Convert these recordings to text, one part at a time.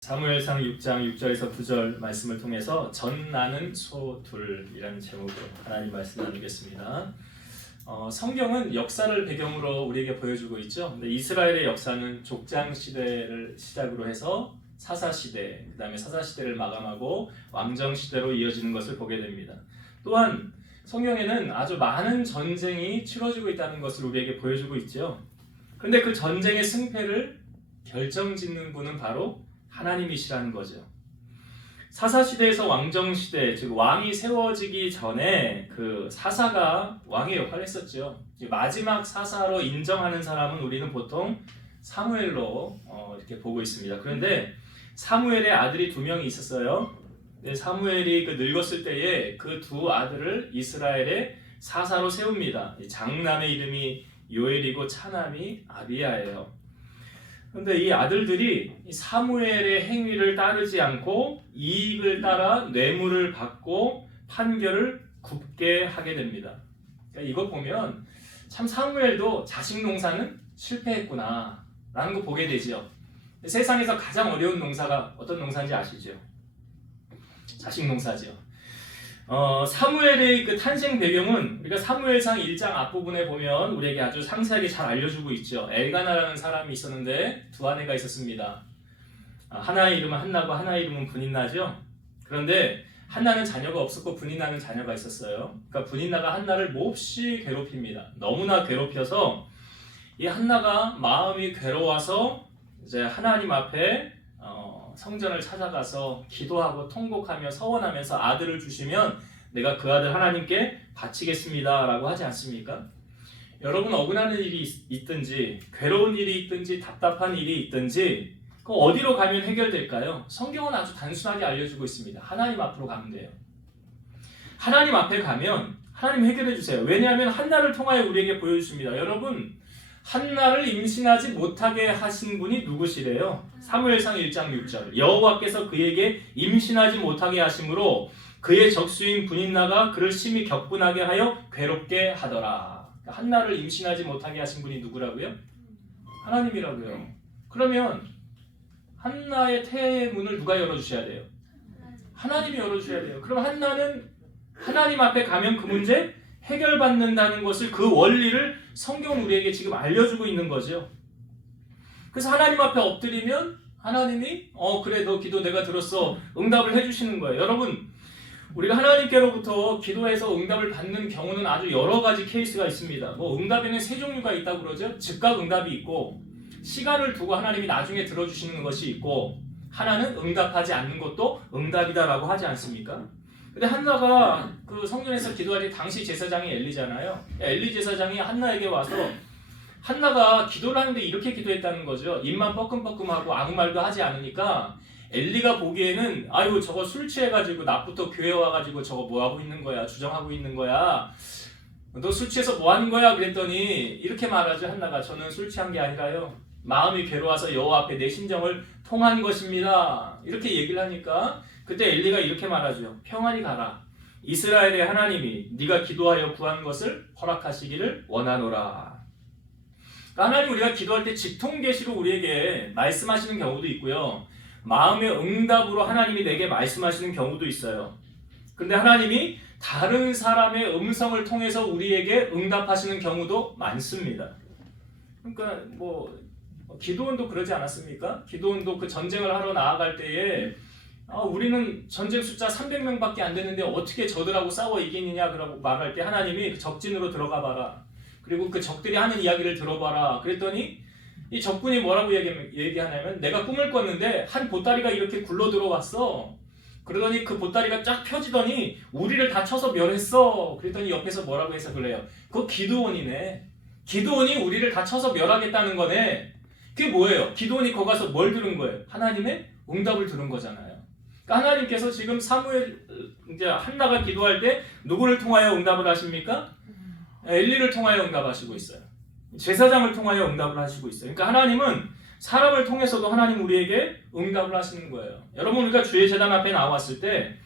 사무엘상 6장 6절에서 9절 말씀을 통해서 전 나는 소 둘이라는 제목으로 하나님 말씀 나누겠습니다. 성경은 역사를 배경으로 우리에게 보여주고 있죠. 근데 이스라엘의 역사는 족장 시대를 시작으로 해서 사사 시대, 그 다음에 사사 시대를 마감하고 왕정 시대로 이어지는 것을 보게 됩니다. 또한 성경에는 아주 많은 전쟁이 치러지고 있다는 것을 우리에게 보여주고 있죠. 그런데 그 전쟁의 승패를 결정짓는 분은 바로 하나님이시라는 거죠. 사사시대에서 왕정시대, 즉 왕이 세워지기 전에 그 사사가 왕의 역할을 했었죠. 마지막 사사로 인정하는 사람은 우리는 보통 사무엘로 이렇게 보고 있습니다. 그런데 사무엘의 아들이 두 명이 있었어요. 사무엘이 늙었을 때에 그 두 아들을 이스라엘의 사사로 세웁니다. 장남의 이름이 요엘이고 차남이 아비야예요. 그런데 이 아들들이 사무엘의 행위를 따르지 않고 이익을 따라 뇌물을 받고 판결을 굽게 하게 됩니다. 그러니까 이거 보면 참 사무엘도 자식 농사는 실패했구나 라는 거 보게 되죠. 세상에서 가장 어려운 농사가 어떤 농사인지 아시죠? 자식 농사죠. 사무엘의 그 탄생 배경은 우리가 사무엘상 1장 앞부분에 보면 우리에게 아주 상세하게 잘 알려주고 있죠. 엘가나라는 사람이 있었는데 두 아내가 있었습니다. 하나의 이름은 한나고 하나의 이름은 브닌나죠. 그런데 한나는 자녀가 없었고 브닌나는 자녀가 있었어요. 그러니까 브닌나가 한나를 몹시 괴롭힙니다. 너무나 괴롭혀서 이 한나가 마음이 괴로워서 이제 하나님 앞에 성전을 찾아가서 기도하고 통곡하며 서원하면서 아들을 주시면 내가 그 아들 하나님께 바치겠습니다 라고 하지 않습니까? 여러분, 억울한 일이 있든지 괴로운 일이 있든지 답답한 일이 있든지 그 어디로 가면 해결될까요? 성경은 아주 단순하게 알려주고 있습니다. 하나님 앞으로 가면 돼요. 하나님 앞에 가면 하나님 해결해 주세요. 왜냐하면 한나를 통하여 우리에게 보여주십니다. 여러분, 한나를 임신하지 못하게 하신 분이 누구시래요? 사무엘상 1장 6절 여호와께서 그에게 임신하지 못하게 하심으로 그의 적수인 브닌나가 그를 심히 격분하게 하여 괴롭게 하더라. 한나를 임신하지 못하게 하신 분이 누구라고요? 하나님이라고요. 그러면 한나의 태의 문을 누가 열어주셔야 돼요? 하나님이 열어주셔야 돼요. 그럼 한나는 하나님 앞에 가면 그 문제 해결받는다는 것을, 그 원리를 성경은 우리에게 지금 알려주고 있는 거죠. 그래서 하나님 앞에 엎드리면 하나님이 그래 너 기도 내가 들었어 응답을 해주시는 거예요. 여러분, 우리가 하나님께로부터 기도해서 응답을 받는 경우는 아주 여러 가지 케이스가 있습니다. 응답에는 세 종류가 있다고 그러죠. 즉각 응답이 있고, 시간을 두고 하나님이 나중에 들어주시는 것이 있고, 하나는 응답하지 않는 것도 응답이다라고 하지 않습니까? 근데 한나가 그 성전에서 기도할 때 당시 제사장이 엘리잖아요. 엘리 제사장이 한나에게 와서 한나가 기도를 하는데 이렇게 기도했다는 거죠. 입만 뻐끔뻐끔하고 아무 말도 하지 않으니까 엘리가 보기에는 아유 저거 술 취해가지고 낮부터 교회 와가지고 저거 뭐하고 있는 거야, 주정하고 있는 거야, 너 술 취해서 뭐 하는 거야 그랬더니 이렇게 말하죠. 한나가 저는 술 취한 게 아니라요 마음이 괴로워서 여호와 앞에 내 심정을 통한 것입니다 이렇게 얘기를 하니까 그때 엘리가 이렇게 말하죠. 평안히 가라. 이스라엘의 하나님이 네가 기도하여 구한 것을 허락하시기를 원하노라. 그러니까 하나님, 우리가 기도할 때 직통계시로 우리에게 말씀하시는 경우도 있고요. 마음의 응답으로 하나님이 내게 말씀하시는 경우도 있어요. 그런데 하나님이 다른 사람의 음성을 통해서 우리에게 응답하시는 경우도 많습니다. 그러니까 기도원도 그러지 않았습니까? 기도원도 그 전쟁을 하러 나아갈 때에 우리는 전쟁 숫자 300명밖에 안 되는데 어떻게 저들하고 싸워 이기느냐라고 말할 때 하나님이 적진으로 들어가 봐라. 그리고 그 적들이 하는 이야기를 들어봐라. 그랬더니 이 적군이 뭐라고 얘기하냐면 내가 꿈을 꿨는데 한 보따리가 이렇게 굴러 들어왔어. 그러더니 그 보따리가 쫙 펴지더니 우리를 다 쳐서 멸했어. 그랬더니 옆에서 뭐라고 해석을 해요? 그거 기드온이네. 기드온이 우리를 다 쳐서 멸하겠다는 거네. 그게 뭐예요? 기드온이 거기 가서 뭘 들은 거예요? 하나님의 응답을 들은 거잖아요. 하나님께서 지금 이제 한나가 기도할 때 누구를 통하여 응답을 하십니까? 엘리를 통하여 응답하시고 있어요. 제사장을 통하여 응답을 하시고 있어요. 그러니까 하나님은 사람을 통해서도 하나님 우리에게 응답을 하시는 거예요. 여러분, 우리가 주의 제단 앞에 나왔을 때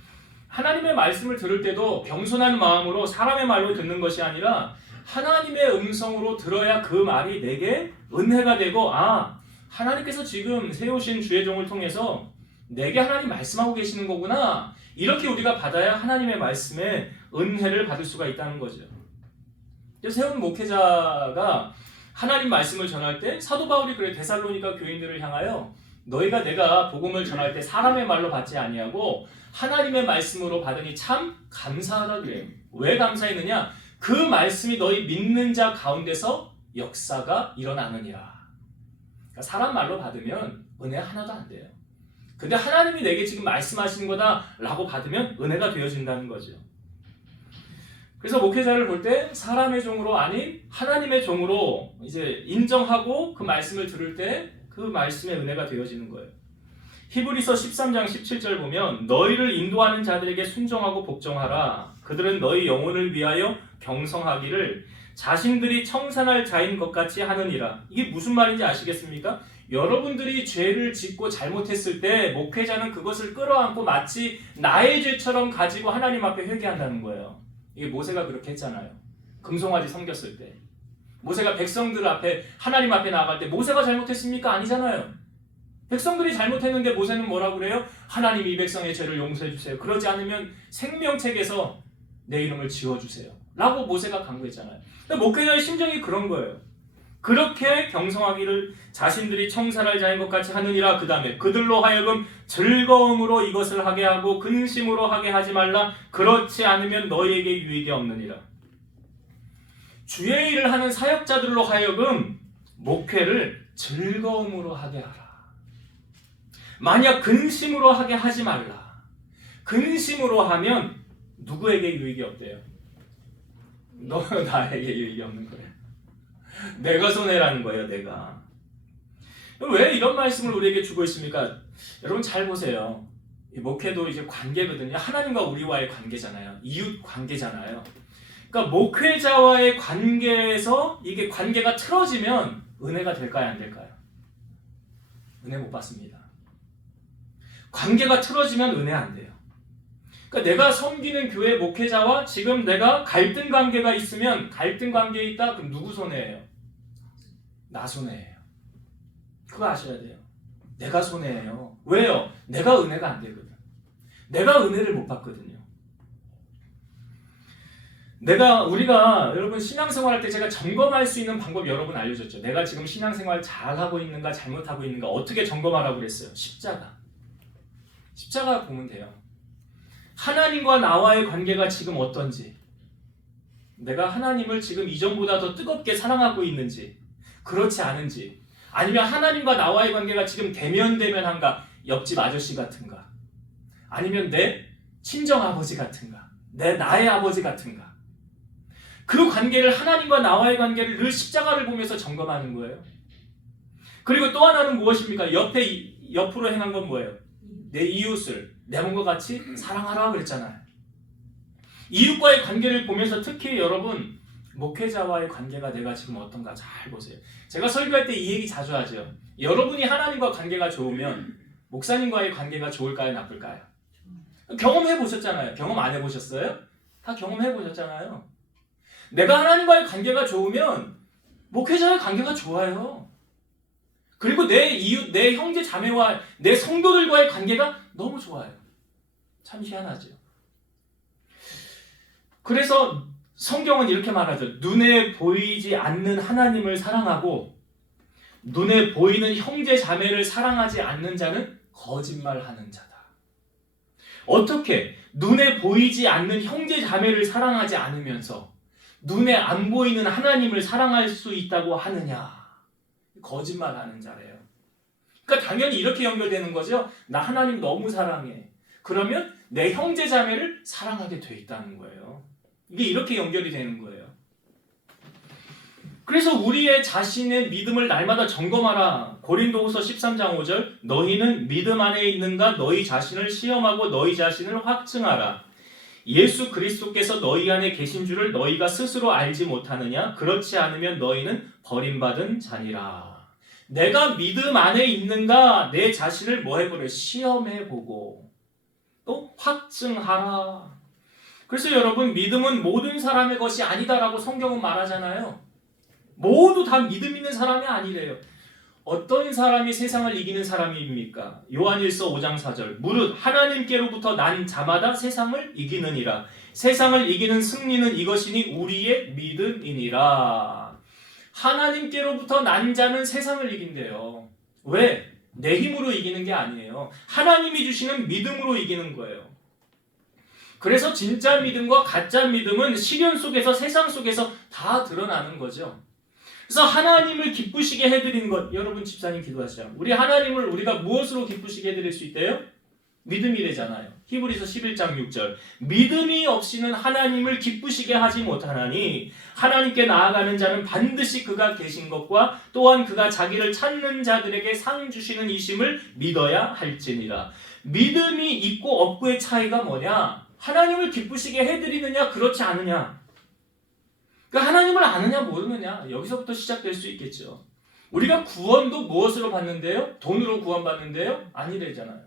하나님의 말씀을 들을 때도 겸손한 마음으로 사람의 말로 듣는 것이 아니라 하나님의 음성으로 들어야 그 말이 내게 은혜가 되고 하나님께서 지금 세우신 주의 종을 통해서 내게 하나님 말씀하고 계시는 거구나. 이렇게 우리가 받아야 하나님의 말씀에 은혜를 받을 수가 있다는 거죠. 세운 목회자가 하나님 말씀을 전할 때 사도 바울이 그래 데살로니가 교인들을 향하여 너희가 내가 복음을 전할 때 사람의 말로 받지 아니하고 하나님의 말씀으로 받으니 참 감사하다 그래요. 왜 감사했느냐? 그 말씀이 너희 믿는 자 가운데서 역사가 일어나느니라. 그러니까 사람 말로 받으면 은혜 하나도 안 돼요. 근데 하나님이 내게 지금 말씀하시는 거다라고 받으면 은혜가 되어진다는 거죠. 그래서 목회자를 볼 때 사람의 종으로 아닌 하나님의 종으로 이제 인정하고 그 말씀을 들을 때 그 말씀의 은혜가 되어지는 거예요. 히브리서 13장 17절 보면 너희를 인도하는 자들에게 순종하고 복종하라. 그들은 너희 영혼을 위하여 경성하기를 자신들이 청산할 자인 것 같이 하느니라. 이게 무슨 말인지 아시겠습니까? 여러분들이 죄를 짓고 잘못했을 때 목회자는 그것을 끌어안고 마치 나의 죄처럼 가지고 하나님 앞에 회개한다는 거예요. 이게 모세가 그렇게 했잖아요. 금송아지 섬겼을 때 모세가 백성들 앞에 하나님 앞에 나아갈 때 모세가 잘못했습니까? 아니잖아요. 백성들이 잘못했는데 모세는 뭐라고 그래요? 하나님 이 백성의 죄를 용서해 주세요. 그러지 않으면 생명책에서 내 이름을 지워주세요 라고 모세가 강구했잖아요. 목회자의 심정이 그런 거예요. 그렇게 경성하기를 자신들이 청산할 자인 것 같이 하느니라. 그 다음에 그들로 하여금 즐거움으로 이것을 하게 하고 근심으로 하게 하지 말라. 그렇지 않으면 너희에게 유익이 없느니라. 주의 일을 하는 사역자들로 하여금 목회를 즐거움으로 하게 하라. 만약 근심으로 하게 하지 말라. 근심으로 하면 누구에게 유익이 없대요? 너 나에게 유익이 없는 거예요. 내가 손해라는 거예요. 내가. 왜 이런 말씀을 우리에게 주고 있습니까? 여러분 잘 보세요. 목회도 이제 관계거든요. 하나님과 우리와의 관계잖아요. 이웃 관계잖아요. 그러니까 목회자와의 관계에서 이게 관계가 틀어지면 은혜가 될까요? 안 될까요? 은혜 못 받습니다. 관계가 틀어지면 은혜 안 돼요. 그러니까 내가 섬기는 교회 목회자와 지금 내가 갈등 관계가 있으면 갈등 관계에 있다? 그럼 누구 손해예요? 나 손해예요. 그거 아셔야 돼요. 내가 손해예요. 왜요? 내가 은혜가 안 되거든. 내가 은혜를 못 받거든요. 우리가 여러분 신앙생활 할 때 제가 점검할 수 있는 방법 여러분 알려줬죠. 내가 지금 신앙생활 잘하고 있는가 잘못하고 있는가 어떻게 점검하라고 그랬어요? 십자가 보면 돼요. 하나님과 나와의 관계가 지금 어떤지, 내가 하나님을 지금 이전보다 더 뜨겁게 사랑하고 있는지, 그렇지 않은지, 아니면 하나님과 나와의 관계가 지금 대면대면한가, 옆집 아저씨 같은가, 아니면 내 친정아버지 같은가, 나의 아버지 같은가. 그 관계를, 하나님과 나와의 관계를 늘 십자가를 보면서 점검하는 거예요. 그리고 또 하나는 무엇입니까? 옆으로 행한 건 뭐예요? 내 이웃을 내 몸과 같이 사랑하라 그랬잖아요. 이웃과의 관계를 보면서 특히 여러분 목회자와의 관계가 내가 지금 어떤가 잘 보세요. 제가 설교할 때 이 얘기 자주 하죠. 여러분이 하나님과 관계가 좋으면 목사님과의 관계가 좋을까요? 나쁠까요? 경험해 보셨잖아요. 경험 안 해보셨어요? 다 경험해 보셨잖아요. 내가 하나님과의 관계가 좋으면 목회자의 관계가 좋아요. 그리고 내 이웃, 내 형제 자매와 내 성도들과의 관계가 너무 좋아요. 참 희한하죠. 그래서 성경은 이렇게 말하죠. 눈에 보이지 않는 하나님을 사랑하고 눈에 보이는 형제 자매를 사랑하지 않는 자는 거짓말하는 자다. 어떻게 눈에 보이지 않는 형제 자매를 사랑하지 않으면서 눈에 안 보이는 하나님을 사랑할 수 있다고 하느냐? 거짓말하는 자래요. 그러니까 당연히 이렇게 연결되는 거죠. 나 하나님 너무 사랑해. 그러면 내 형제 자매를 사랑하게 돼 있다는 거예요. 이게 이렇게 연결이 되는 거예요. 그래서 우리의 자신의 믿음을 날마다 점검하라. 고린도후서 13장 5절 너희는 믿음 안에 있는가 너희 자신을 시험하고 너희 자신을 확증하라. 예수 그리스도께서 너희 안에 계신 줄을 너희가 스스로 알지 못하느냐? 그렇지 않으면 너희는 버림받은 자니라. 내가 믿음 안에 있는가 내 자신을 뭐 해보래? 시험해보고 또 확증하라. 그래서 여러분 믿음은 모든 사람의 것이 아니다라고 성경은 말하잖아요. 모두 다 믿음 있는 사람이 아니래요. 어떤 사람이 세상을 이기는 사람입니까? 요한일서 5장 4절. 무릇 하나님께로부터 난 자마다 세상을 이기느니라. 세상을 이기는 승리는 이것이니 우리의 믿음이니라. 하나님께로부터 난 자는 세상을 이긴대요. 왜? 내 힘으로 이기는 게 아니에요. 하나님이 주시는 믿음으로 이기는 거예요. 그래서 진짜 믿음과 가짜 믿음은 시련 속에서, 세상 속에서 다 드러나는 거죠. 그래서 하나님을 기쁘시게 해드린 것, 여러분 집사님 기도하시죠. 우리 하나님을 우리가 무엇으로 기쁘시게 해드릴 수 있대요? 믿음이 되잖아요. 히브리서 11장 6절. 믿음이 없이는 하나님을 기쁘시게 하지 못하나니 하나님께 나아가는 자는 반드시 그가 계신 것과 또한 그가 자기를 찾는 자들에게 상 주시는 이심을 믿어야 할지니라. 믿음이 있고 없고의 차이가 뭐냐? 하나님을 기쁘시게 해드리느냐 그렇지 않느냐. 그러니까 하나님을 아느냐 모르느냐 여기서부터 시작될 수 있겠죠. 우리가 구원도 무엇으로 받는데요? 돈으로 구원받는데요? 아니래잖아요.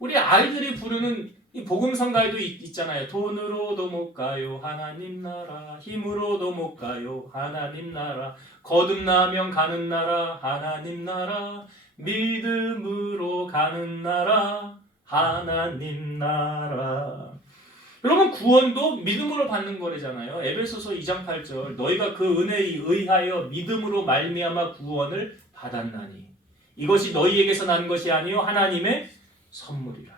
우리 아이들이 부르는 이 복음성가에도 있잖아요. 돈으로도 못 가요 하나님 나라, 힘으로도 못 가요 하나님 나라, 거듭나면 가는 나라 하나님 나라, 믿음으로 가는 나라 하나님 나라. 여러분 구원도 믿음으로 받는 거래잖아요. 에베소서 2장 8절. 너희가 그 은혜에 의하여 믿음으로 말미암아 구원을 받았나니 이것이 너희에게서 난 것이 아니요 하나님의 선물이라.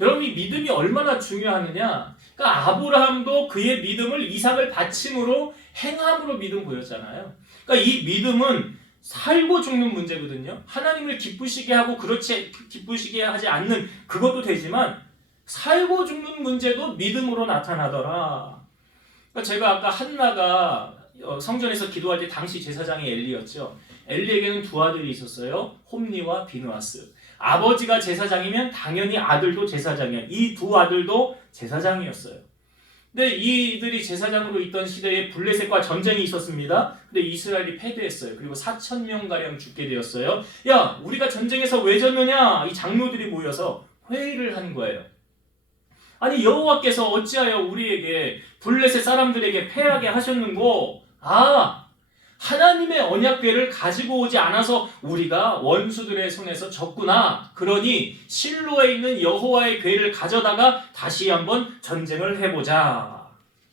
여러분 이 믿음이 얼마나 중요하느냐. 그러니까 아브라함도 그의 믿음을 이삭을 바침으로 행함으로 믿음 보였잖아요. 그러니까 이 믿음은 살고 죽는 문제거든요. 하나님을 기쁘시게 하고 그렇지 기쁘시게 하지 않는 그것도 되지만 살고 죽는 문제도 믿음으로 나타나더라. 그러니까 제가 아까 한나가 성전에서 기도할 때 당시 제사장이 엘리였죠. 엘리에게는 두 아들이 있었어요. 홈니와 비느하스. 아버지가 제사장이면 당연히 아들도 제사장이야. 이 두 아들도 제사장이었어요. 근데 이들이 제사장으로 있던 시대에 블레셋과 전쟁이 있었습니다. 근데 이스라엘이 패배했어요. 그리고 4,000명가량 죽게 되었어요. 야, 우리가 전쟁에서 왜 졌느냐? 이 장로들이 모여서 회의를 한 거예요. 아니 여호와께서 어찌하여 우리에게 블레셋 사람들에게 패하게 하셨는고? 하나님의 언약궤를 가지고 오지 않아서 우리가 원수들의 손에서 졌구나. 그러니 실로에 있는 여호와의 궤를 가져다가 다시 한번 전쟁을 해보자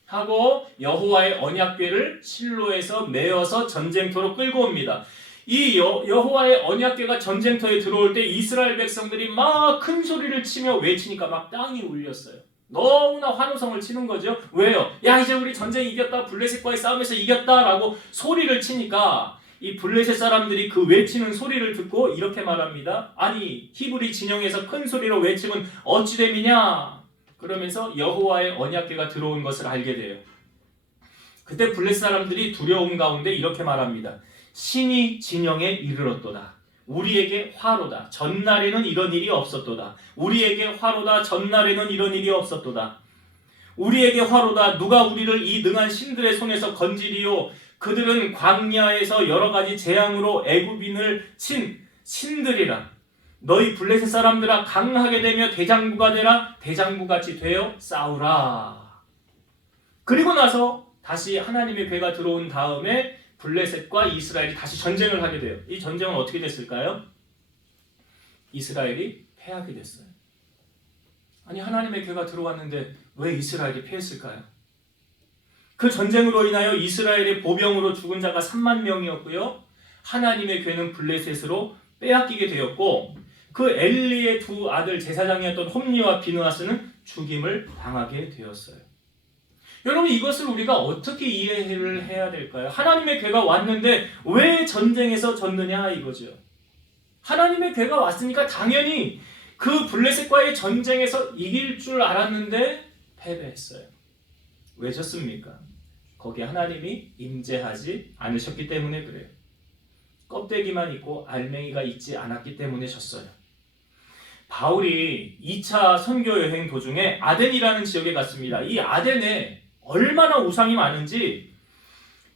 하고 여호와의 언약궤를 실로에서 메어서 전쟁터로 끌고 옵니다. 이 여호와의 언약궤가 전쟁터에 들어올 때 이스라엘 백성들이 막 큰 소리를 치며 외치니까 막 땅이 울렸어요. 너무나 환호성을 치는 거죠. 왜요? 야 이제 우리 전쟁 이겼다. 블레셋과의 싸움에서 이겼다라고 소리를 치니까 이 블레셋 사람들이 그 외치는 소리를 듣고 이렇게 말합니다. 아니 히브리 진영에서 큰 소리로 외치면 어찌 됨이냐? 그러면서 여호와의 언약궤가 들어온 것을 알게 돼요. 그때 블레셋 사람들이 두려움 가운데 이렇게 말합니다. 신이 진영에 이르렀도다. 우리에게 화로다. 전날에는 이런 일이 없었도다. 우리에게 화로다. 전날에는 이런 일이 없었도다. 우리에게 화로다. 누가 우리를 이 능한 신들의 손에서 건지리요. 그들은 광야에서 여러 가지 재앙으로 애굽인을 친 신들이라. 너희 블레셋 사람들아 강하게 되며 대장부가 되라. 대장부같이 되어 싸우라. 그리고 나서 다시 하나님의 궤가 들어온 다음에 블레셋과 이스라엘이 다시 전쟁을 하게 돼요. 이 전쟁은 어떻게 됐을까요? 이스라엘이 패하게 됐어요. 아니 하나님의 궤가 들어왔는데 왜 이스라엘이 패했을까요? 그 전쟁으로 인하여 이스라엘의 보병으로 죽은 자가 3만 명이었고요. 하나님의 궤는 블레셋으로 빼앗기게 되었고 그 엘리의 두 아들 제사장이었던 홈니와 비느하스는 죽임을 당하게 되었어요. 여러분 이것을 우리가 어떻게 이해를 해야 될까요? 하나님의 궤가 왔는데 왜 전쟁에서 졌느냐 이거죠. 하나님의 궤가 왔으니까 당연히 그 블레셋과의 전쟁에서 이길 줄 알았는데 패배했어요. 왜 졌습니까? 거기에 하나님이 임재하지 않으셨기 때문에 그래요. 껍데기만 있고 알맹이가 있지 않았기 때문에 졌어요. 바울이 2차 선교 여행 도중에 아덴이라는 지역에 갔습니다. 이 아덴에 얼마나 우상이 많은지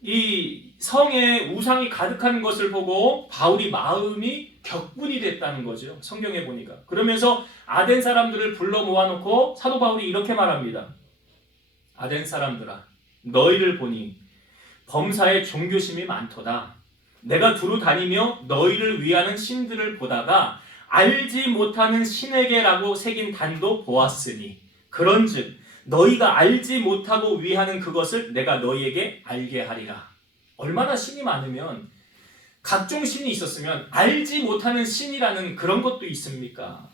이 성에 우상이 가득한 것을 보고 바울이 마음이 격분이 됐다는 거죠. 성경에 보니까. 그러면서 아덴 사람들을 불러 모아놓고 사도 바울이 이렇게 말합니다. 아덴 사람들아 너희를 보니 범사에 종교심이 많도다. 내가 두루 다니며 너희를 위하는 신들을 보다가 알지 못하는 신에게라고 새긴 단도 보았으니 그런즉 너희가 알지 못하고 위하는 그것을 내가 너희에게 알게 하리라. 얼마나 신이 많으면 각종 신이 있었으면 알지 못하는 신이라는 그런 것도 있습니까?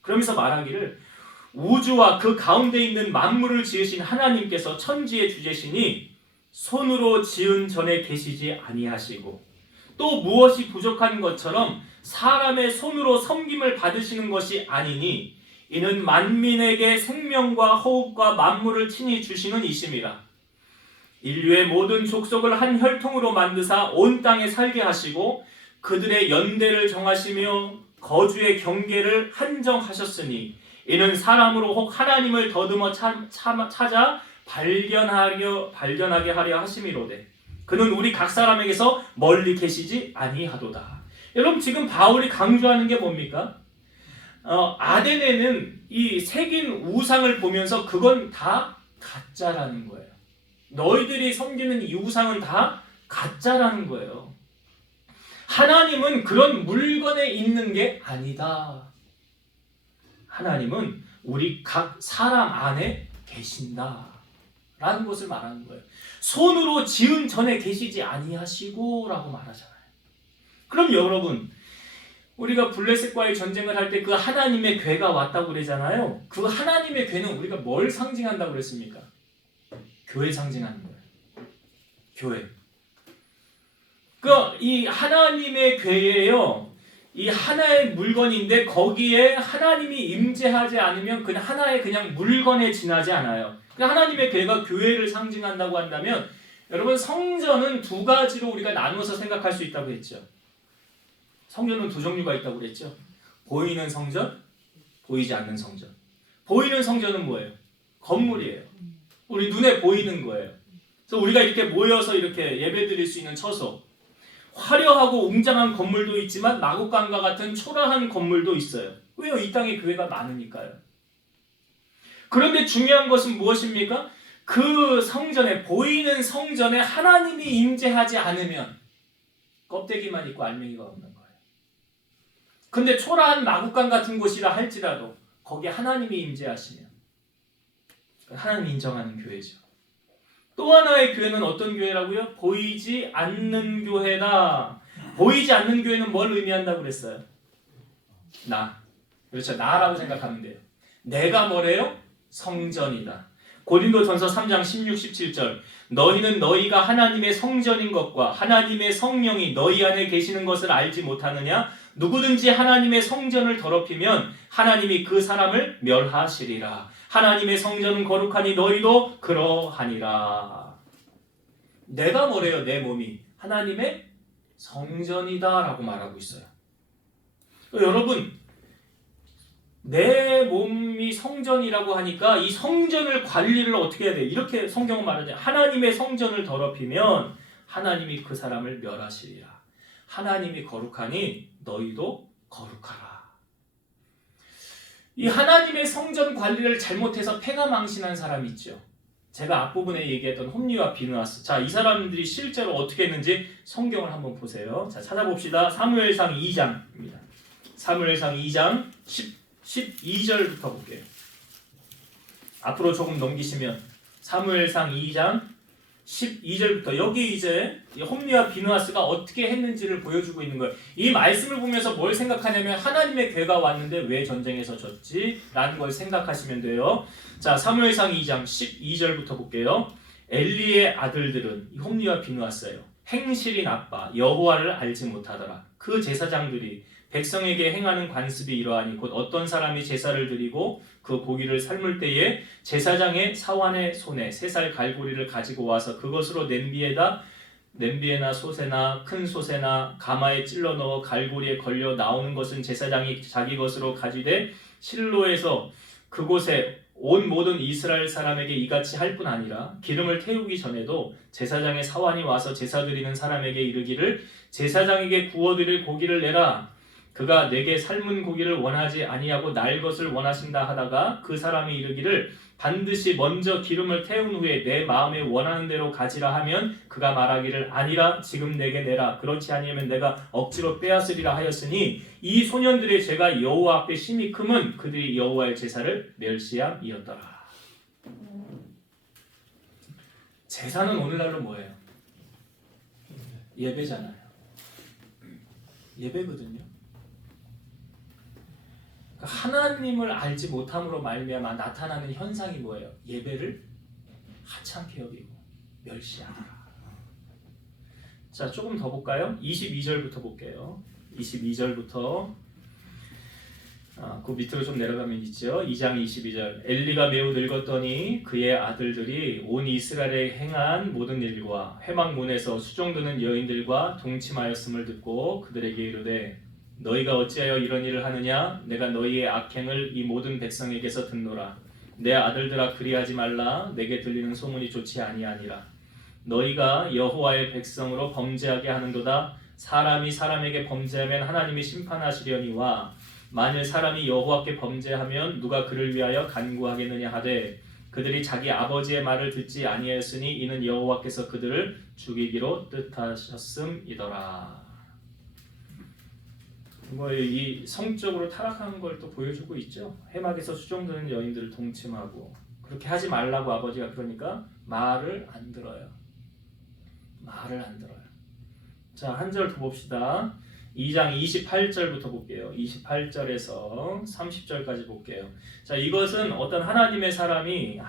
그러면서 말하기를 우주와 그 가운데 있는 만물을 지으신 하나님께서 천지의 주제시니 손으로 지은 전에 계시지 아니하시고 또 무엇이 부족한 것처럼 사람의 손으로 섬김을 받으시는 것이 아니니 이는 만민에게 생명과 호흡과 만물을 친히 주시는 이심이라. 인류의 모든 족속을 한 혈통으로 만드사 온 땅에 살게 하시고 그들의 연대를 정하시며 거주의 경계를 한정하셨으니 이는 사람으로 혹 하나님을 더듬어 찾아 발견하게 하려 하심이로되 그는 우리 각 사람에게서 멀리 계시지 아니하도다. 여러분 지금 바울이 강조하는 게 뭡니까? 아덴에는 이 새긴 우상을 보면서 그건 다 가짜라는 거예요. 너희들이 섬기는 이 우상은 다 가짜라는 거예요. 하나님은 그런 물건에 있는 게 아니다. 하나님은 우리 각 사람 안에 계신다 라는 것을 말하는 거예요. 손으로 지은 전에 계시지 아니하시고 라고 말하잖아요. 그럼 여러분 우리가 블레셋과의 전쟁을 할 때 그 하나님의 괴가 왔다고 그러잖아요. 그 하나님의 괴는 우리가 뭘 상징한다고 그랬습니까? 교회 상징하는 거예요. 교회. 이 하나님의 괴예요. 이 하나의 물건인데 거기에 하나님이 임재하지 않으면 그냥 하나의 그냥 물건에 지나지 않아요. 하나님의 괴가 교회를 상징한다고 한다면 여러분 성전은 두 가지로 우리가 나누어서 생각할 수 있다고 했죠. 성전은 두 종류가 있다고 그랬죠. 보이는 성전, 보이지 않는 성전. 보이는 성전은 뭐예요? 건물이에요. 우리 눈에 보이는 거예요. 그래서 우리가 이렇게 모여서 이렇게 예배드릴 수 있는 처소. 화려하고 웅장한 건물도 있지만 마곡간과 같은 초라한 건물도 있어요. 왜요? 이 땅에 교회가 많으니까요. 그런데 중요한 것은 무엇입니까? 그 성전에, 보이는 성전에 하나님이 임재하지 않으면 껍데기만 있고 알맹이가 없는 거예요. 근데 초라한 마곡간 같은 곳이라 할지라도 거기에 하나님이 임재하시면 하나님이 인정하는 교회죠. 또 하나의 교회는 어떤 교회라고요? 보이지 않는 교회다. 보이지 않는 교회는 뭘 의미한다고 그랬어요? 나. 그렇죠. 나라고 생각하면 돼요. 내가 뭐래요? 성전이다. 고린도전서 3장 16, 17절 너희는 너희가 하나님의 성전인 것과 하나님의 성령이 너희 안에 계시는 것을 알지 못하느냐? 누구든지 하나님의 성전을 더럽히면 하나님이 그 사람을 멸하시리라. 하나님의 성전은 거룩하니 너희도 그러하니라. 내가 뭐래요? 내 몸이 하나님의 성전이다 라고 말하고 있어요. 여러분 내 몸이 성전이라고 하니까 이 성전을 관리를 어떻게 해야 돼요? 이렇게 성경은 말하죠. 하나님의 성전을 더럽히면 하나님이 그 사람을 멸하시리라. 하나님이 거룩하니 너희도 거룩하라. 이 하나님의 성전 관리를 잘못해서 폐가 망신한 사람이 있죠. 제가 앞부분에 얘기했던 홈리와 비느하스. 자, 이 사람들이 실제로 어떻게 했는지 성경을 한번 보세요. 자, 찾아봅시다. 사무엘상 2장입니다. 사무엘상 2장 12절부터 볼게요. 앞으로 조금 넘기시면 사무엘상 2장 12절부터 여기 이제 홈리와 비느하스가 어떻게 했는지를 보여주고 있는 거예요. 이 말씀을 보면서 뭘 생각하냐면 하나님의 괴가 왔는데 왜 전쟁에서 졌지? 라는 걸 생각하시면 돼요. 자, 사무엘상 2장 12절부터 볼게요. 엘리의 아들들은 홈리와 비느하스예요. 행실이 나빠 여호와를 알지 못하더라. 그 제사장들이 백성에게 행하는 관습이 이러하니 곧 어떤 사람이 제사를 드리고 그 고기를 삶을 때에 제사장의 사환의 손에 3살 갈고리를 가지고 와서 그것으로 냄비에나 솥에나 큰 솥에나 가마에 찔러 넣어 갈고리에 걸려 나오는 것은 제사장이 자기 것으로 가지되 실로에서 그곳에 온 모든 이스라엘 사람에게 이같이 할 뿐 아니라 기름을 태우기 전에도 제사장의 사환이 와서 제사 드리는 사람에게 이르기를 제사장에게 구워드릴 고기를 내라. 그가 내게 삶은 고기를 원하지 아니하고 날 것을 원하신다 하다가 그 사람이 이르기를 반드시 먼저 기름을 태운 후에 내 마음에 원하는 대로 가지라 하면 그가 말하기를 아니라 지금 내게 내라 그렇지 아니하면 내가 억지로 빼앗으리라 하였으니 이 소년들의 죄가 여호와 앞에 심히 크면 그들이 여호와의 제사를 멸시함이었더라. 제사는 오늘날로 뭐예요? 예배잖아요. 예배거든요. 하나님을 알지 못함으로 말미암아 나타나는 현상이 뭐예요? 예배를 하찮게 여기고 멸시하더라. 자, 조금 더 볼까요? 22절부터 볼게요. 22절부터 그 밑으로 좀 내려가면 있죠. 2장 22절. 엘리가 매우 늙었더니 그의 아들들이 온 이스라엘에 행한 모든 일과 회막문에서 수종드는 여인들과 동침하였음을 듣고 그들에게 이르되 너희가 어찌하여 이런 일을 하느냐? 내가 너희의 악행을 이 모든 백성에게서 듣노라. 내 아들들아 그리하지 말라. 내게 들리는 소문이 좋지 아니하니라. 너희가 여호와의 백성으로 범죄하게 하는도다. 사람이 사람에게 범죄하면 하나님이 심판하시려니와 만일 사람이 여호와께 범죄하면 누가 그를 위하여 간구하겠느냐 하되 그들이 자기 아버지의 말을 듣지 아니하였으니 이는 여호와께서 그들을 죽이기로 뜻하셨음이더라. 이 성적으로 타락한 걸 또 보여주고 있죠. 회막에서 수종드는 여인들을 동침하고 그렇게 하지 말라고 아버지가 그러니까 말을 안 들어요. 말을 안 들어요. 자, 한 절 더 봅시다. 2장 28절부터 볼게요. 28절에서 30절까지 볼게요. 자, 이것은 어떤 하나님의 사람이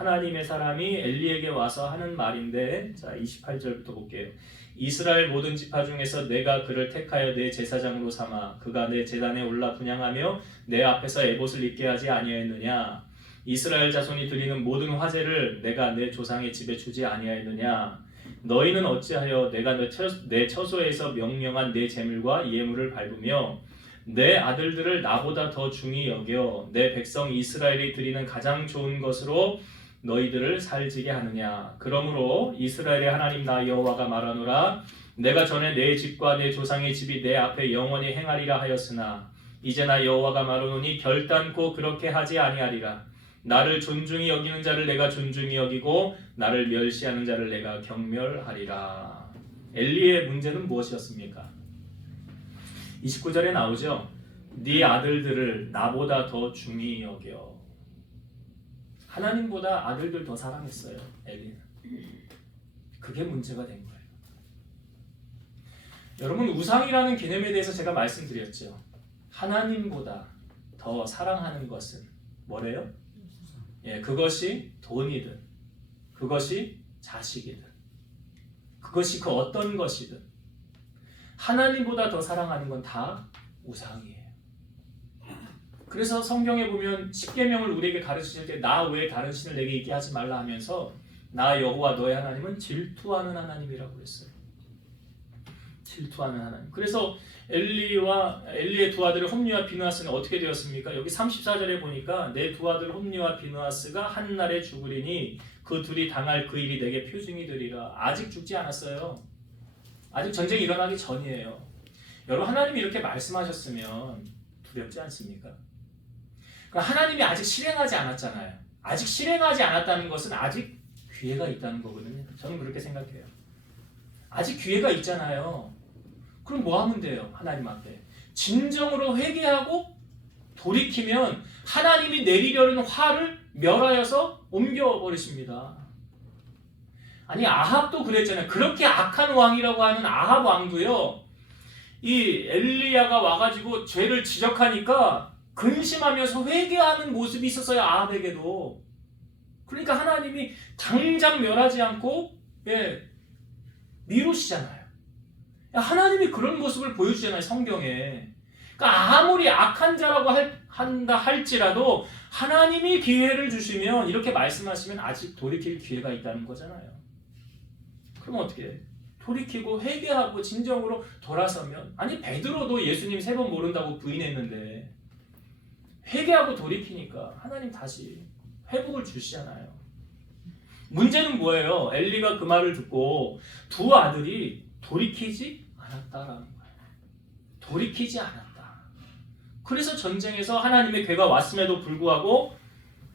엘리에게 와서 하는 말인데, 자, 28절부터 볼게요. 이스라엘 모든 지파 중에서 내가 그를 택하여 내 제사장으로 삼아 그가 내 제단에 올라 분향하며 내 앞에서 에봇을 입게 하지 아니하였느냐? 이스라엘 자손이 드리는 모든 화제를 내가 내 조상의 집에 주지 아니하였느냐? 너희는 어찌하여 내가 내 처소에서 명령한 내 제물과 예물을 밟으며 내 아들들을 나보다 더 중히 여겨 내 백성 이스라엘이 드리는 가장 좋은 것으로 너희들을 살지게 하느냐? 그러므로 이스라엘의 하나님 나 여호와가 말하노라. 내가 전에 내 집과 내 조상의 집이 내 앞에 영원히 행하리라 하였으나 이제 나 여호와가 말하노니 결단코 그렇게 하지 아니하리라. 나를 존중히 여기는 자를 내가 존중히 여기고 나를 멸시하는 자를 내가 경멸하리라. 엘리의 문제는 무엇이었습니까? 29절에 나오죠. 네 아들들을 나보다 더 중히 여겨. 하나님보다 아들들 더 사랑했어요. 엘리는. 그게 문제가 된 거예요. 여러분, 우상이라는 개념에 대해서 제가 말씀드렸죠. 하나님보다 더 사랑하는 것은 뭐래요? 예, 그것이 돈이든 그것이 자식이든 그것이 그 어떤 것이든 하나님보다 더 사랑하는 건 다 우상이에요. 그래서 성경에 보면 십계명을 우리에게 가르치실 때 나 외에 다른 신을 내게 있게 하지 말라 하면서 나 여호와 너의 하나님은 질투하는 하나님이라고 그랬어요. 질투하는 하나님. 그래서 엘리의 두 아들 홈리와 비느하스는 어떻게 되었습니까? 여기 34절에 보니까 내 두 아들 홈리와 비느하스가 한날에 죽으리니 그 둘이 당할 그 일이 내게 표징이 되리라. 아직 죽지 않았어요. 아직 전쟁이 일어나기 전이에요. 여러분, 하나님이 이렇게 말씀하셨으면 두렵지 않습니까? 그러니까 하나님이 아직 실행하지 않았잖아요. 아직 실행하지 않았다는 것은 아직 기회가 있다는 거거든요. 저는 그렇게 생각해요. 아직 기회가 있잖아요. 그럼 뭐 하면 돼요? 하나님 앞에 진정으로 회개하고 돌이키면 하나님이 내리려는 화를 멸하여서 옮겨버리십니다. 아니, 아합도 그랬잖아요. 그렇게 악한 왕이라고 하는 아합 왕도요, 이 엘리야가 와가지고 죄를 지적하니까 근심하면서 회개하는 모습이 있었어요. 아합에게도. 그러니까 하나님이 당장 멸하지 않고 미루시잖아요. 하나님이 그런 모습을 보여주잖아요, 성경에. 그러니까 아무리 악한 자라고 한다 할지라도 하나님이 기회를 주시면, 이렇게 말씀하시면 아직 돌이킬 기회가 있다는 거잖아요. 그럼 어떻게 해요? 돌이키고 회개하고 진정으로 돌아서면, 아니 베드로도 예수님 3번 모른다고 부인했는데 회개하고 돌이키니까 하나님 다시 회복을 주시잖아요. 문제는 뭐예요? 엘리가 그 말을 듣고 두 아들이 돌이키지 않았다라는 거예요. 돌이키지 않았다. 그래서 전쟁에서 하나님의 괴가 왔음에도 불구하고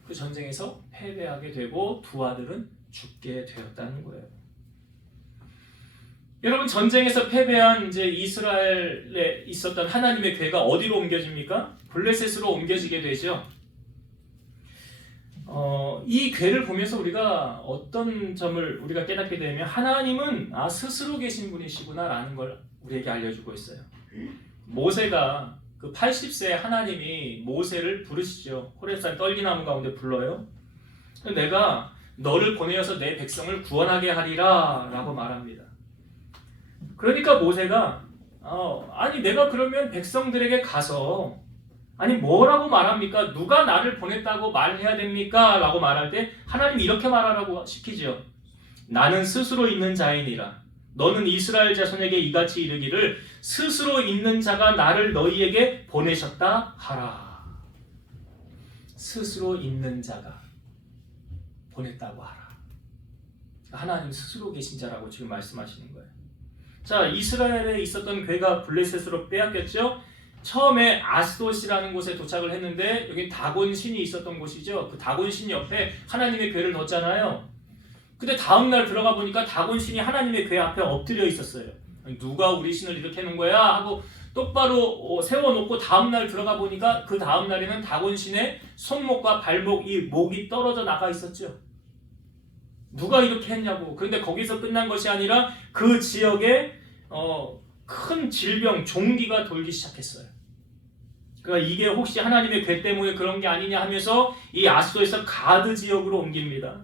그 전쟁에서 패배하게 되고 두 아들은 죽게 되었다는 거예요. 여러분, 전쟁에서 패배한 이제 이스라엘에 있었던 하나님의 괴가 어디로 옮겨집니까? 블레셋으로 옮겨지게 되죠. 이 괴를 보면서 우리가 어떤 점을 우리가 깨닫게 되면 하나님은 스스로 계신 분이시구나라는 걸 우리에게 알려주고 있어요. 모세가 그 80세 하나님이 모세를 부르시죠. 호렙산 떨기나무 가운데 불러요. 내가 너를 보내어서 내 백성을 구원하게 하리라 라고 말합니다. 그러니까 모세가 아니 내가 그러면 백성들에게 가서 아니 뭐라고 말합니까? 누가 나를 보냈다고 말해야 됩니까? 라고 말할 때 하나님이 이렇게 말하라고 시키죠. 나는 스스로 있는 자이니라. 너는 이스라엘 자손에게 이같이 이르기를 스스로 있는 자가 나를 너희에게 보내셨다 하라. 스스로 있는 자가 보냈다고 하라. 하나님 스스로 계신 자라고 지금 말씀하시는 거예요. 자, 이스라엘에 있었던 괴가 블레셋으로 빼앗겼죠. 처음에 아스돗이라는 곳에 도착을 했는데 여기 다곤 신이 있었던 곳이죠. 그 다곤 신 옆에 하나님의 괴를 뒀잖아요. 근데 다음날 들어가 보니까 다곤 신이 하나님의 괴 앞에 엎드려 있었어요. 누가 우리 신을 이렇게 해놓은 거야? 하고 똑바로 세워놓고 다음날 들어가 보니까 그 다음날에는 다곤 신의 손목과 발목, 이 목이 떨어져 나가 있었죠. 누가 이렇게 했냐고. 그런데 거기서 끝난 것이 아니라 그 지역에 큰 질병, 종기가 돌기 시작했어요. 그러니까 이게 혹시 하나님의 괴 때문에 그런 게 아니냐 하면서 이 아스돗에서 가드 지역으로 옮깁니다.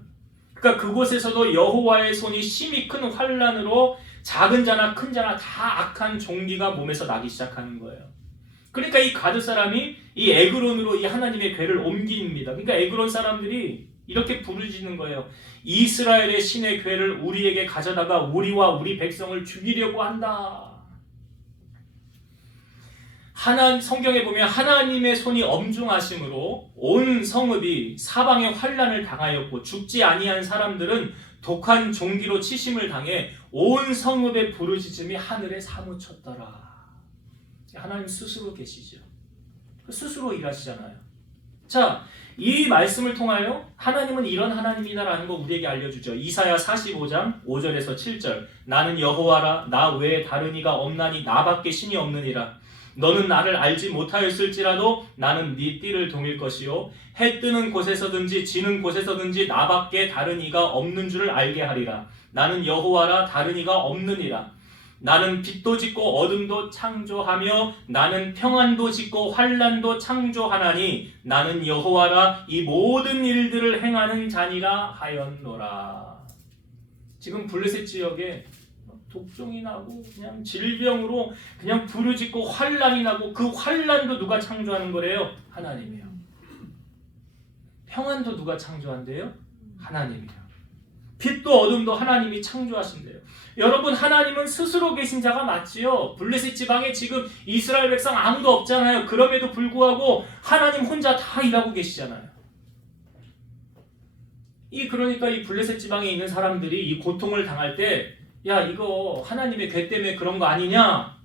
그러니까 그곳에서도 여호와의 손이 심히 큰 환난으로 작은 자나 큰 자나 다 악한 종기가 몸에서 나기 시작하는 거예요. 그러니까 이 가드 사람이 이 에그론으로 이 하나님의 괴를 옮깁니다. 그러니까 에그론 사람들이 이렇게 부르짖는 거예요. 이스라엘의 신의 괴를 우리에게 가져다가 우리와 우리 백성을 죽이려고 한다. 성경에 보면 하나님의 손이 엄중하심으로 온 성읍이 사방의 환난을 당하였고 죽지 아니한 사람들은 독한 종기로 치심을 당해 온 성읍의 부르짖음이 하늘에 사무쳤더라. 하나님 스스로 계시죠. 스스로 일하시잖아요. 자, 이 말씀을 통하여 하나님은 이런 하나님이다라는 거 우리에게 알려주죠. 이사야 45장 5절에서 7절. 나는 여호와라, 나 외에 다른 이가 없나니 나밖에 신이 없느니라. 너는 나를 알지 못하였을지라도 나는 네 띠를 동일 것이요 해 뜨는 곳에서든지 지는 곳에서든지 나밖에 다른 이가 없는 줄을 알게 하리라. 나는 여호와라, 다른 이가 없느니라. 나는 빛도 짓고 어둠도 창조하며 나는 평안도 짓고 환난도 창조하나니 나는 여호와라, 이 모든 일들을 행하는 자니라 하였노라. 지금 블레셋 지역에 독종이 나고 그냥 질병으로 그냥 부르짖고 환난이 나고 그 환난도 누가 창조하는 거래요? 하나님이요. 평안도 누가 창조한대요? 하나님이요. 빛도 어둠도 하나님이 창조하신대요. 여러분, 하나님은 스스로 계신 자가 맞지요. 블레셋 지방에 지금 이스라엘 백성 아무도 없잖아요. 그럼에도 불구하고 하나님 혼자 다 일하고 계시잖아요. 그러니까 이 블레셋 지방에 있는 사람들이 이 고통을 당할 때 야, 이거 하나님의 괴 때문에 그런 거 아니냐?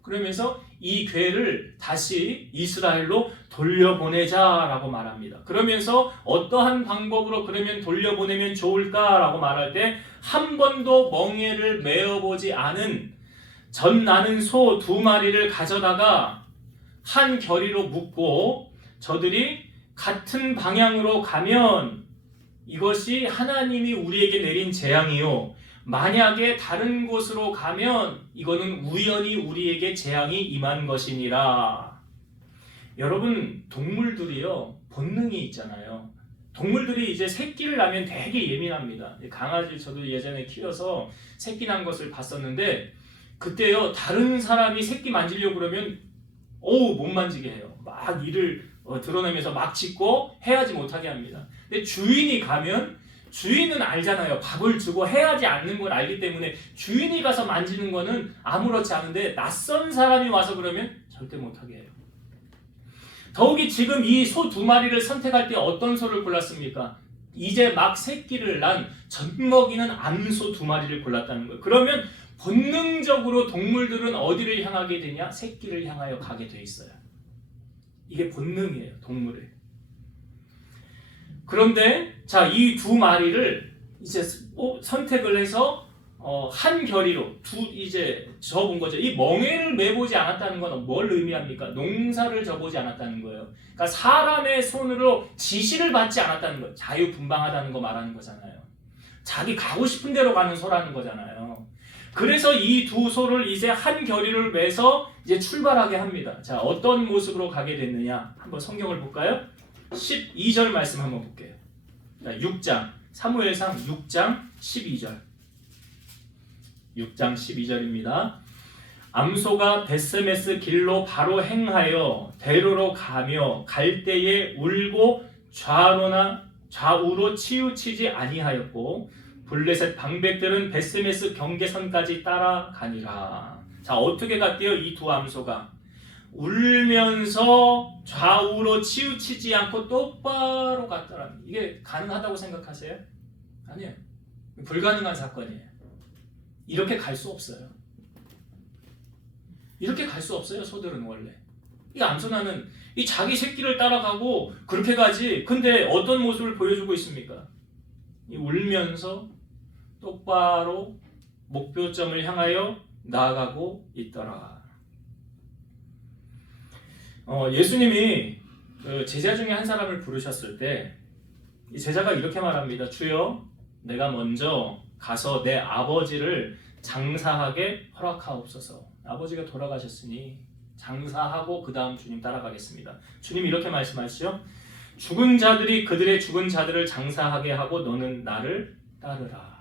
그러면서 이 괴를 다시 이스라엘로 돌려보내자라고 말합니다. 그러면서 어떠한 방법으로 그러면 돌려보내면 좋을까라고 말할 때 한 번도 멍에를 메어보지 않은 젖 나는 소 2마리를 가져다가 한 결의로 묶고 저들이 같은 방향으로 가면 이것이 하나님이 우리에게 내린 재앙이요. 만약에 다른 곳으로 가면 이거는 우연히 우리에게 재앙이 임한 것이니라. 여러분, 동물들이요 본능이 있잖아요. 동물들이 이제 새끼를 낳으면 되게 예민합니다. 강아지 저도 예전에 키워서 새끼 난 것을 봤었는데 그때요 다른 사람이 새끼 만지려고 그러면 못 만지게 해요. 막 이를 드러내면서 막 짖고 해하지 못하게 합니다. 근데 주인이 가면 주인은 알잖아요. 밥을 주고 해야지 않는 걸 알기 때문에 주인이 가서 만지는 거는 아무렇지 않은데 낯선 사람이 와서 그러면 절대 못하게 해요. 더욱이 지금 이 소 2마리를 선택할 때 어떤 소를 골랐습니까? 이제 막 새끼를 난 젖먹이는 암소 2마리를 골랐다는 거예요. 그러면 본능적으로 동물들은 어디를 향하게 되냐? 새끼를 향하여 가게 돼 있어요. 이게 본능이에요, 동물의. 그런데 자, 이 두 마리를 이제 선택을 해서 한 결의로 이제 접은 거죠. 이 멍에를 매보지 않았다는 건 뭘 의미합니까? 농사를 져보지 않았다는 거예요. 그러니까 사람의 손으로 지시를 받지 않았다는 거예요. 자유분방하다는 거 말하는 거잖아요. 자기 가고 싶은 대로 가는 소라는 거잖아요. 그래서 이 두 소를 이제 한 결의를 매서 이제 출발하게 합니다. 자, 어떤 모습으로 가게 됐느냐? 한번 성경을 볼까요? 12절 말씀 한번 볼게요. 자, 6장 사무엘상 6장 12절. 6장 12절입니다. 암소가 벳세메스 길로 바로 행하여 대로로 가며 갈 때에 울고 좌우로 치우치지 아니하였고 블레셋 방백들은 벳세메스 경계선까지 따라가니라. 자, 어떻게 갔대요? 이 두 암소가 울면서 좌우로 치우치지 않고 똑바로 갔더라. 이게 가능하다고 생각하세요? 아니에요. 불가능한 사건이에요. 이렇게 갈 수 없어요. 이렇게 갈 수 없어요. 소들은 원래. 이 암소나는 이 자기 새끼를 따라가고 그렇게 가지. 근데 어떤 모습을 보여주고 있습니까? 이 울면서 똑바로 목표점을 향하여 나아가고 있더라. 예수님이 그 제자 중에 한 사람을 부르셨을 때 이 제자가 이렇게 말합니다. 주여, 내가 먼저 가서 내 아버지를 장사하게 허락하옵소서. 아버지가 돌아가셨으니 장사하고 그 다음 주님 따라가겠습니다. 주님 이렇게 말씀하시죠. 죽은 자들이 그들의 죽은 자들을 장사하게 하고 너는 나를 따르라.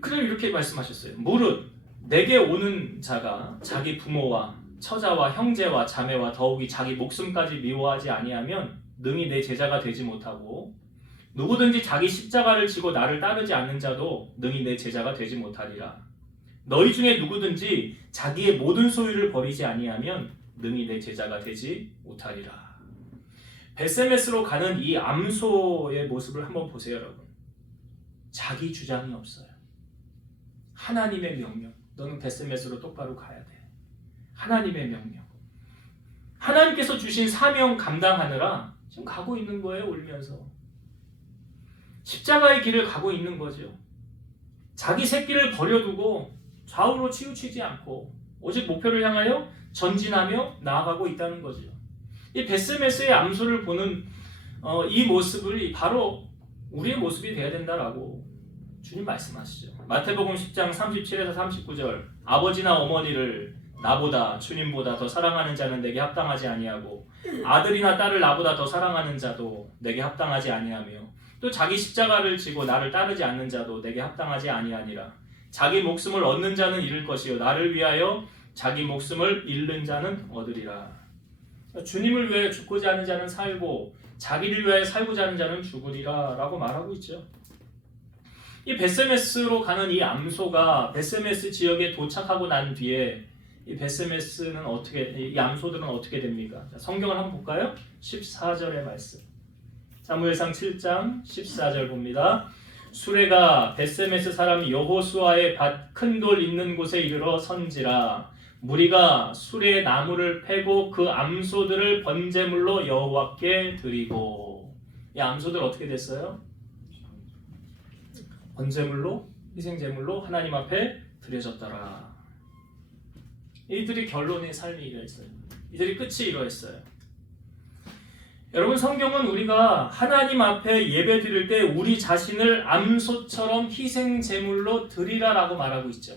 그냥 이렇게 말씀하셨어요. 무릇 내게 오는 자가 자기 부모와 처자와 형제와 자매와 더욱이 자기 목숨까지 미워하지 아니하면 능히 내 제자가 되지 못하고 누구든지 자기 십자가를 지고 나를 따르지 않는 자도 능히 내 제자가 되지 못하리라. 너희 중에 누구든지 자기의 모든 소유를 버리지 아니하면 능히 내 제자가 되지 못하리라. 벳세메스로 가는 이 암소의 모습을 한번 보세요, 여러분. 자기 주장이 없어요. 하나님의 명령. 너는 벳세메스로 똑바로 가야 돼. 하나님의 명령. 하나님께서 주신 사명 감당하느라 지금 가고 있는 거예요, 울면서. 십자가의 길을 가고 있는 거죠. 자기 새끼를 버려두고 좌우로 치우치지 않고 오직 목표를 향하여 전진하며 나아가고 있다는 거죠. 이 벳세메스의 암소를 보는 이 모습을 바로 우리의 모습이 되어야 된다라고 주님 말씀하시죠. 마태복음 10장 37에서 39절. 아버지나 어머니를 나보다 주님보다 더 사랑하는 자는 내게 합당하지 아니하고 아들이나 딸을 나보다 더 사랑하는 자도 내게 합당하지 아니하며 또 자기 십자가를 지고 나를 따르지 않는 자도 내게 합당하지 아니하니라. 자기 목숨을 얻는 자는 잃을 것이요 나를 위하여 자기 목숨을 잃는 자는 얻으리라. 주님을 위해 죽고자 하는 자는 살고 자기를 위하여 살고자 하는 자는 죽으리라 라고 말하고 있죠. 이 벳세메스로 가는 이 암소가 벳세메스 지역에 도착하고 난 뒤에 이 벳세메스는 이 암소들은 어떻게 됩니까? 자, 성경을 한번 볼까요? 14절의 말씀. 사무엘상 7장 14절 봅니다. 수레가 벳세메스 사람 여호수아의 밭 큰 돌 있는 곳에 이르러 선지라. 무리가 수레의 나무를 패고 그 암소들을 번제물로 여호와께 드리고. 이 암소들 어떻게 됐어요? 번제물로, 희생제물로 하나님 앞에 드려졌더라. 이들이 결론의 삶이 이러했어요. 이들이 끝이 이러했어요. 여러분, 성경은 우리가 하나님 앞에 예배 드릴 때 우리 자신을 암소처럼 희생제물로 드리라라고 말하고 있죠.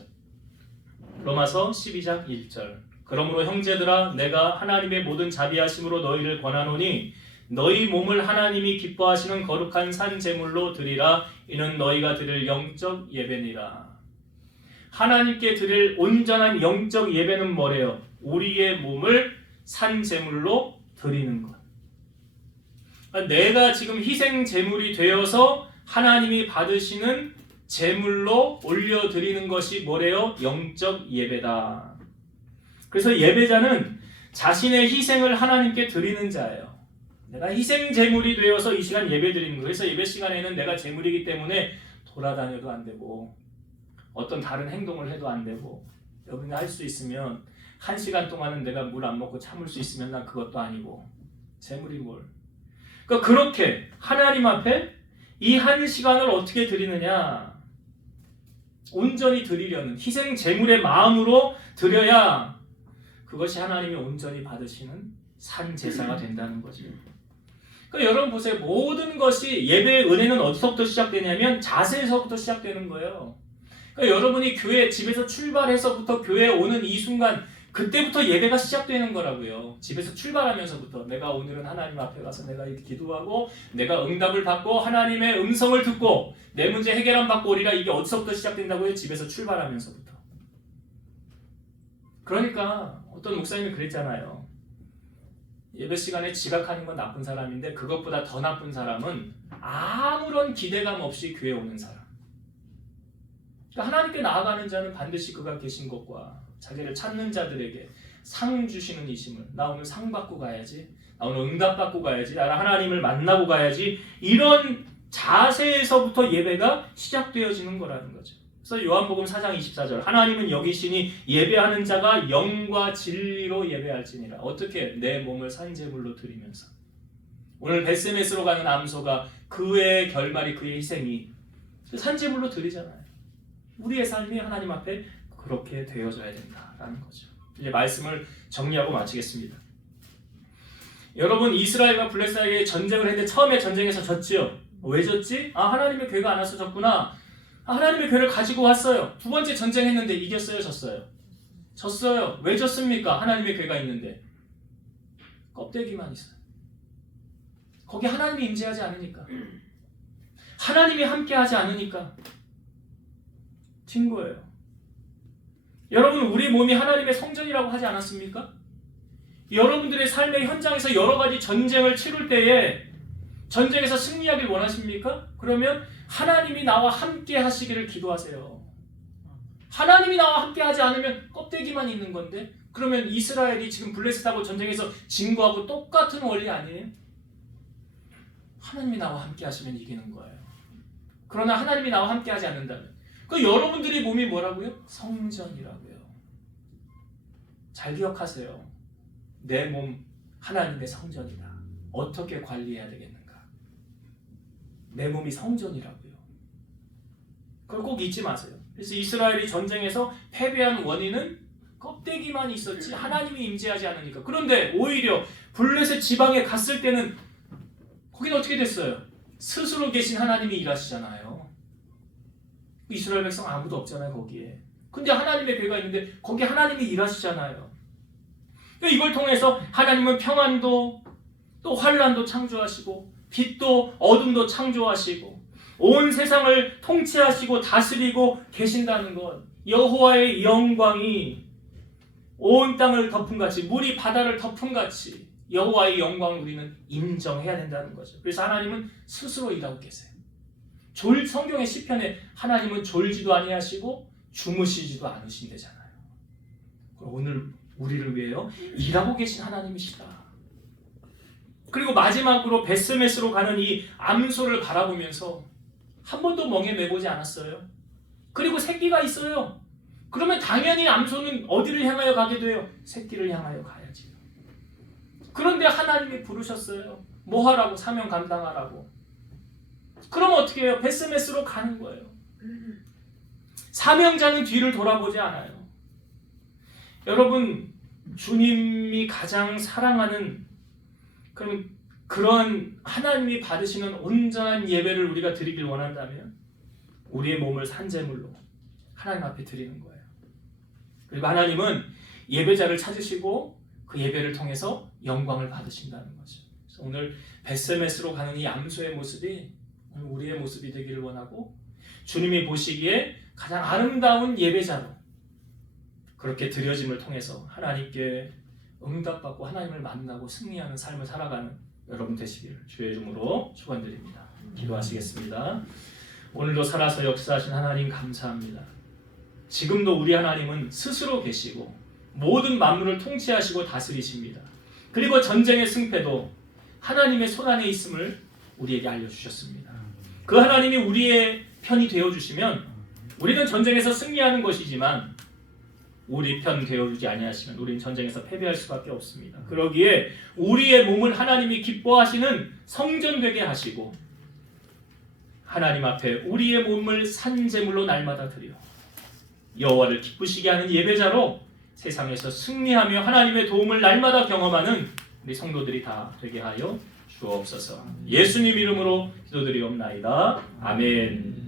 로마서 12장 1절. 그러므로 형제들아, 내가 하나님의 모든 자비하심으로 너희를 권하노니 너희 몸을 하나님이 기뻐하시는 거룩한 산 제물로 드리라. 이는 너희가 드릴 영적 예배니라. 하나님께 드릴 온전한 영적 예배는 뭐래요? 우리의 몸을 산 제물로 드리는 것. 내가 지금 희생 제물이 되어서 하나님이 받으시는 제물로 올려드리는 것이 뭐래요? 영적 예배다. 그래서 예배자는 자신의 희생을 하나님께 드리는 자예요. 내가 희생 제물이 되어서 이 시간 예배 드리는 거예요. 그래서 예배 시간에는 내가 제물이기 때문에 돌아다녀도 안 되고 어떤 다른 행동을 해도 안 되고 여러분이 할 수 있으면 1시간 동안은 내가 물 안 먹고 참을 수 있으면 난 그것도 아니고 재물이 뭘. 그러니까 그렇게 하나님 앞에 이 1시간을 어떻게 드리느냐, 온전히 드리려는 희생 제물의 마음으로 드려야 그것이 하나님이 온전히 받으시는 산 제사가 된다는 거죠. 그러니까 여러분 보세요. 모든 것이 예배의 은혜는 어디서부터 시작되냐면 자세에서부터 시작되는 거예요. 그러니까 여러분이 교회 집에서 출발해서부터 교회에 오는 이 순간, 그때부터 예배가 시작되는 거라고요. 집에서 출발하면서부터 내가 오늘은 하나님 앞에 가서 내가 이렇게 기도하고 내가 응답을 받고 하나님의 음성을 듣고 내 문제 해결함 받고 오리라. 이게 어디서부터 시작된다고요? 집에서 출발하면서부터. 그러니까 어떤 목사님이 그랬잖아요. 예배 시간에 지각하는 건 나쁜 사람인데 그것보다 더 나쁜 사람은 아무런 기대감 없이 교회에 오는 사람. 그러니까 하나님께 나아가는 자는 반드시 그가 계신 것과 자기를 찾는 자들에게 상 주시는 이심을, 나 오늘 상 받고 가야지, 나 오늘 응답 받고 가야지, 나는 하나님을 만나고 가야지, 이런 자세에서부터 예배가 시작되어지는 거라는 거죠. 그래서 요한복음 4장 24절, 하나님은 여기시니 예배하는 자가 영과 진리로 예배할지니라. 어떻게? 내 몸을 산제물로 드리면서. 오늘 벳세메스로 가는 암소가 그의 결말이, 그의 희생이 산제물로 드리잖아요. 우리의 삶이 하나님 앞에 그렇게 되어져야 된다라는 거죠. 이제 말씀을 정리하고 마치겠습니다. 여러분, 이스라엘과 블레셋에게 전쟁을 했는데 처음에 전쟁에서 졌지요. 왜 졌지? 하나님의 괴가 안 와서 졌구나. 하나님의 괴를 가지고 왔어요. 두 번째 전쟁했는데 이겼어요, 졌어요? 졌어요. 왜 졌습니까? 하나님의 괴가 있는데 껍데기만 있어요. 거기 하나님이 임재하지 않으니까, 하나님이 함께하지 않으니까 진 거예요. 여러분, 우리 몸이 하나님의 성전이라고 하지 않았습니까? 여러분들의 삶의 현장에서 여러 가지 전쟁을 치룰 때에 전쟁에서 승리하길 원하십니까? 그러면 하나님이 나와 함께 하시기를 기도하세요. 하나님이 나와 함께 하지 않으면 껍데기만 있는 건데, 그러면 이스라엘이 지금 블레셋하고 전쟁에서 진 거하고 똑같은 원리 아니에요? 하나님이 나와 함께 하시면 이기는 거예요. 그러나 하나님이 나와 함께 하지 않는다면, 그 여러분들의 몸이 뭐라고요? 성전이라고요. 잘 기억하세요. 내 몸 하나님의 성전이다. 어떻게 관리해야 되겠는가? 내 몸이 성전이라고요. 그걸 꼭 잊지 마세요. 그래서 이스라엘이 전쟁에서 패배한 원인은 껍데기만 있었지 하나님이 임재하지 않으니까. 그런데 오히려 블레셋 지방에 갔을 때는 거기는 어떻게 됐어요? 스스로 계신 하나님이 일하시잖아요. 이스라엘 백성 아무도 없잖아요, 거기에. 근데 하나님의 괴가 있는데 거기 하나님이 일하시잖아요. 이걸 통해서 하나님은 평안도 또 환난도 창조하시고 빛도 어둠도 창조하시고 온 세상을 통치하시고 다스리고 계신다는 것, 여호와의 영광이 온 땅을 덮음같이, 물이 바다를 덮음같이 여호와의 영광을 우리는 인정해야 된다는 거죠. 그래서 하나님은 스스로 일하고 계세요. 성경의 시편에 하나님은 졸지도 아니하시고 주무시지도 않으신대잖아요. 오늘 우리를 위해요 일하고 계신 하나님이시다. 그리고 마지막으로 벳세메스로 가는 이 암소를 바라보면서 한 번도 멍에 매보지 않았어요. 그리고 새끼가 있어요. 그러면 당연히 암소는 어디를 향하여 가게 돼요? 새끼를 향하여 가야지. 그런데 하나님이 부르셨어요. 뭐 하라고? 사명 감당하라고. 그럼 어떻게 해요? 벳세메스로 가는 거예요. 사명자는 뒤를 돌아보지 않아요. 여러분, 주님이 가장 사랑하는 그런 하나님이 받으시는 온전한 예배를 우리가 드리길 원한다면 우리의 몸을 산제물로 하나님 앞에 드리는 거예요. 그리고 하나님은 예배자를 찾으시고 그 예배를 통해서 영광을 받으신다는 거죠. 그래서 오늘 벳세메스로 가는 이 암소의 모습이 오늘 우리의 모습이 되기를 원하고, 주님이 보시기에 가장 아름다운 예배자로 그렇게 드려짐을 통해서 하나님께 응답받고 하나님을 만나고 승리하는 삶을 살아가는 여러분 되시기를 주의 이름으로 축원드립니다. 기도하시겠습니다. 오늘도 살아서 역사하신 하나님 감사합니다. 지금도 우리 하나님은 스스로 계시고 모든 만물을 통치하시고 다스리십니다. 그리고 전쟁의 승패도 하나님의 손안에 있음을 우리에게 알려주셨습니다. 그 하나님이 우리의 편이 되어주시면 우리는 전쟁에서 승리하는 것이지만 우리 편 되어주지 아니하시면 우리는 전쟁에서 패배할 수밖에 없습니다. 그러기에 우리의 몸을 하나님이 기뻐하시는 성전 되게 하시고 하나님 앞에 우리의 몸을 산제물로 날마다 드려 여호와를 기쁘시게 하는 예배자로 세상에서 승리하며 하나님의 도움을 날마다 경험하는 우리 성도들이 다 되게 하여 주옵소서. 예수님 이름으로 기도드리옵나이다. 아멘.